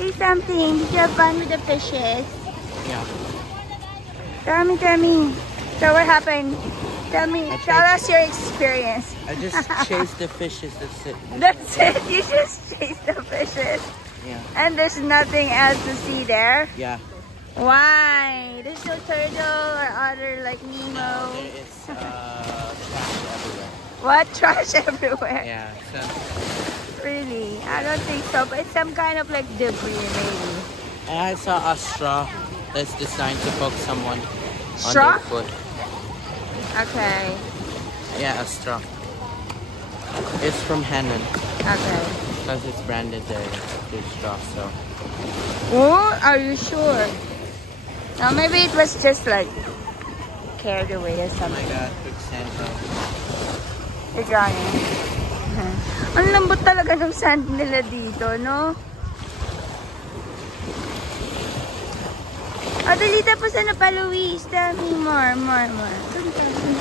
Say something. Did you have fun with the fishes? Yeah. Tell me. So what happened? Tell us your experience. I just chased the fishes. That's it. That's it? You just chased the fishes? Yeah. And there's nothing else to see there? Yeah. Why? There's no turtle or other like Nemo? There is trash everywhere. What? Trash everywhere? Yeah. So, Really? I don't think so, but it's some kind of like debris maybe. and I saw a straw that's designed to poke someone Straw? on their foot. Okay. Yeah, a straw. It's from Hanon Okay. because it's branded there. The straw. So Oh, are you sure? No, maybe it was just like carried away or oh my something. God, quicksand. You're drowning. Ang lambot talaga ng sand nila dito, no? Oh, dali tapos ano pa, Luis? Tell me more.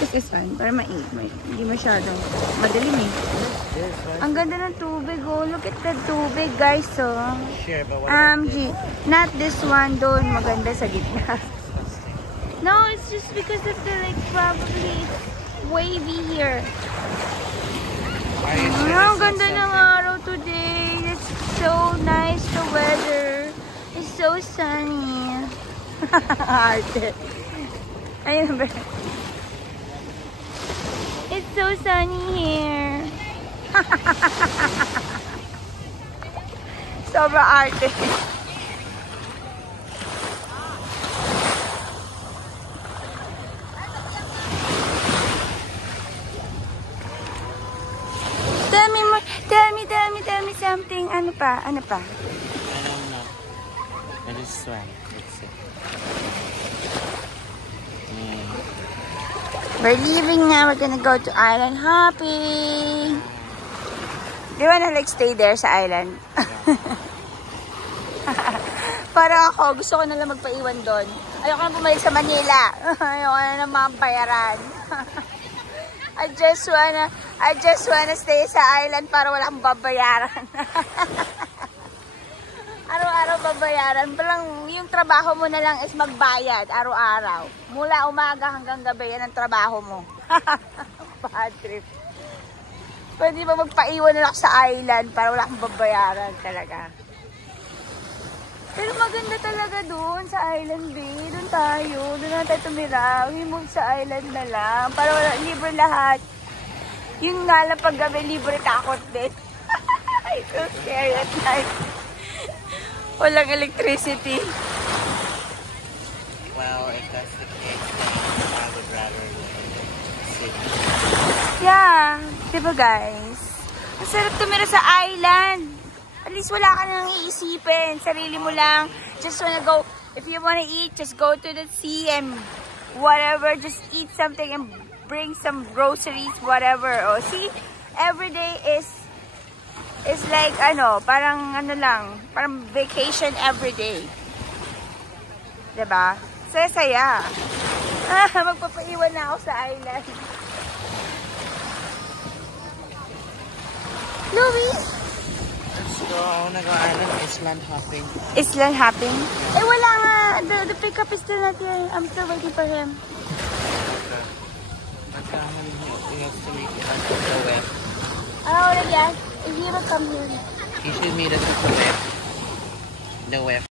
This is fun. Para hindi masyadong madilim eh. Ang ganda ng tubig, oh. Look at the tubig, guys, oh. Sure, but what about this? Not this one, doon. Maganda sa gitna. No, it's just because of the, like, probably wavy here. Ang ganda ng araw today. It's so nice, the weather. It's so sunny. Arte. Ayun ba? It's so sunny here. Sobra arte. Tell me something. Ano pa? I don't know. I just swam. That's it. We're leaving now. We're gonna go to island hopping. Do you wanna like stay there sa island? Para ako, gusto ko na lang magpaiwan doon. Ayoko na bumalik sa Manila. Ayoko na naman bayaran. I just wanna stay sa island para wala akong babayaran. Araw-araw babayaran. Palang yung trabaho mo na lang is magbayad araw-araw. Mula umaga hanggang gabi yan ang trabaho mo. Bad trip. Pwede ba magpaiwan na lang sa island para wala akong babayaran talaga. Pero maganda talaga doon sa island, babe. Doon tayo. Doon na tayo tumira. We move sa island na lang. Para wala, libre lahat. Yun nga lang pag gabi, libre takot din. It's so scary at night. Walang electricity. Well, if that's the case, then I would rather sit. Yeah. Diba guys? Ang sarap tumira sa island. At least wala ka nang iisipin. Sarili mo lang. Just wanna go. If you wanna eat, just go to the sea and whatever. Just eat something and bring some groceries, whatever. Oh, see? Every day is like, parang parang vacation every day. Diba? Saya-saya. Magpapaiwan na ako sa island. Louis? Let's go. I wanna go island hopping. Island hopping? Eh, wala nga. The pickup is still not here. I'm still waiting for him. We have to meet us at the web. Oh, yes. If you will come here. He should meet us at the web. The web.